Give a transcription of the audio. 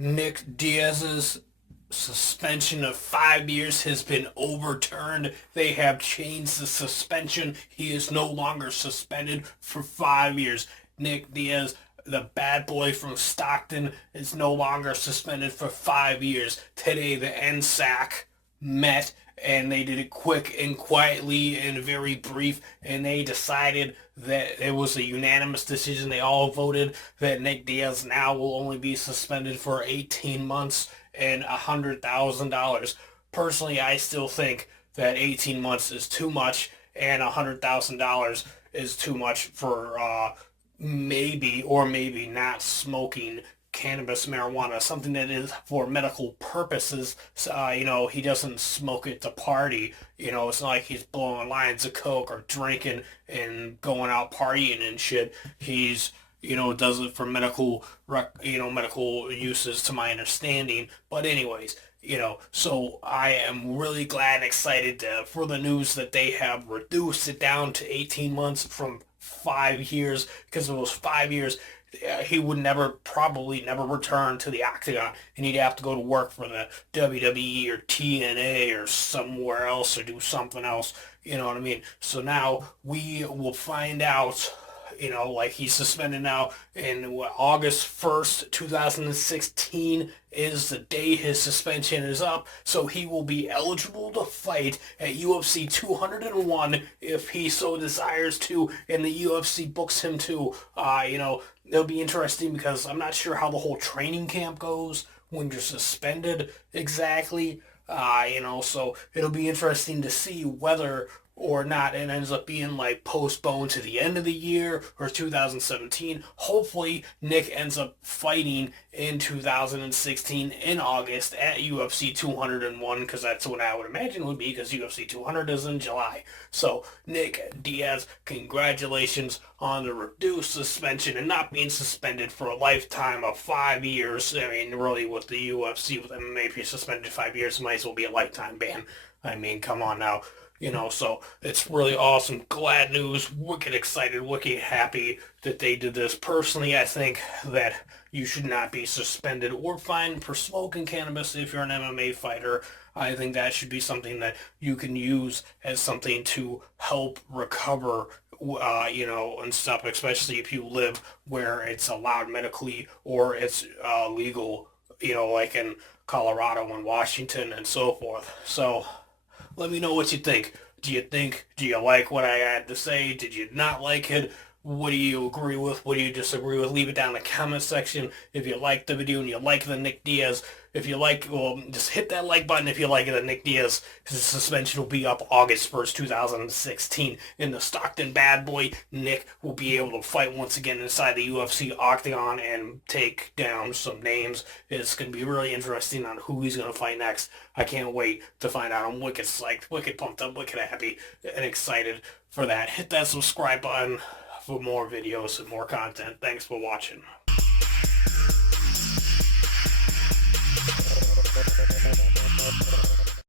Nick Diaz's suspension of 5 years has been overturned. They have changed the suspension. He is no longer suspended for 5 years. Nick Diaz, the bad boy from Stockton, is no longer suspended for 5 years. Today, the NSAC met and they did it quick and quietly and very brief, and they decided that it was a unanimous decision. They all voted that Nick Diaz now will only be suspended for 18 months and $100,000. Personally, I still think that 18 months is too much and $100,000 is too much for maybe or maybe not smoking cannabis, marijuana, something that is for medical purposes. He doesn't smoke it to party. It's not like he's blowing lines of coke or drinking and going out partying and shit. He's does it for medical uses, to my understanding. But anyways, so I am really glad and excited for the news that they have reduced it down to 18 months from 5 years, because it was 5 years. He would probably never return to the octagon, and he'd have to go to work for the WWE or TNA or somewhere else or do something else. You know what I mean? So now we will find out. Like he's suspended now, and August 1st, 2016 is the day his suspension is up, so he will be eligible to fight at UFC 201 if he so desires to, and the UFC books him to. It'll be interesting because I'm not sure how the whole training camp goes when you're suspended exactly. So it'll be interesting to see whether or not it ends up being like postponed to the end of the year or 2017. Hopefully, Nick ends up fighting in 2016 in August at UFC 201, because that's what I would imagine would be, because UFC 200 is in July. So, Nick Diaz, congratulations on the reduced suspension and not being suspended for a lifetime of 5 years. I mean, really, with the UFC, with MMA, if you're suspended 5 years, it might as well be a lifetime ban. I mean, come on now. So it's really awesome. Glad news. Wicked excited, wicked happy that they did this. Personally, I think that you should not be suspended or fined for smoking cannabis if you're an MMA fighter. I think that should be something that you can use as something to help recover, and stuff, especially if you live where it's allowed medically or it's legal, like in Colorado and Washington and so forth. So, let me know what you think. Do you like what I had to say? Did you not like it? What do you agree with? What do you disagree with? Leave it down in the comment section. If you like the video and you like the Nick Diaz, if you like, well, just hit that like button if you like it. The Nick Diaz, his suspension will be up August 1st, 2016. And the Stockton bad boy, Nick, will be able to fight once again inside the UFC octagon and take down some names. It's going to be really interesting on who he's going to fight next. I can't wait to find out. I'm wicked psyched, wicked pumped up, wicked happy, and excited for that. Hit that subscribe button for more videos and more content. Thanks for watching.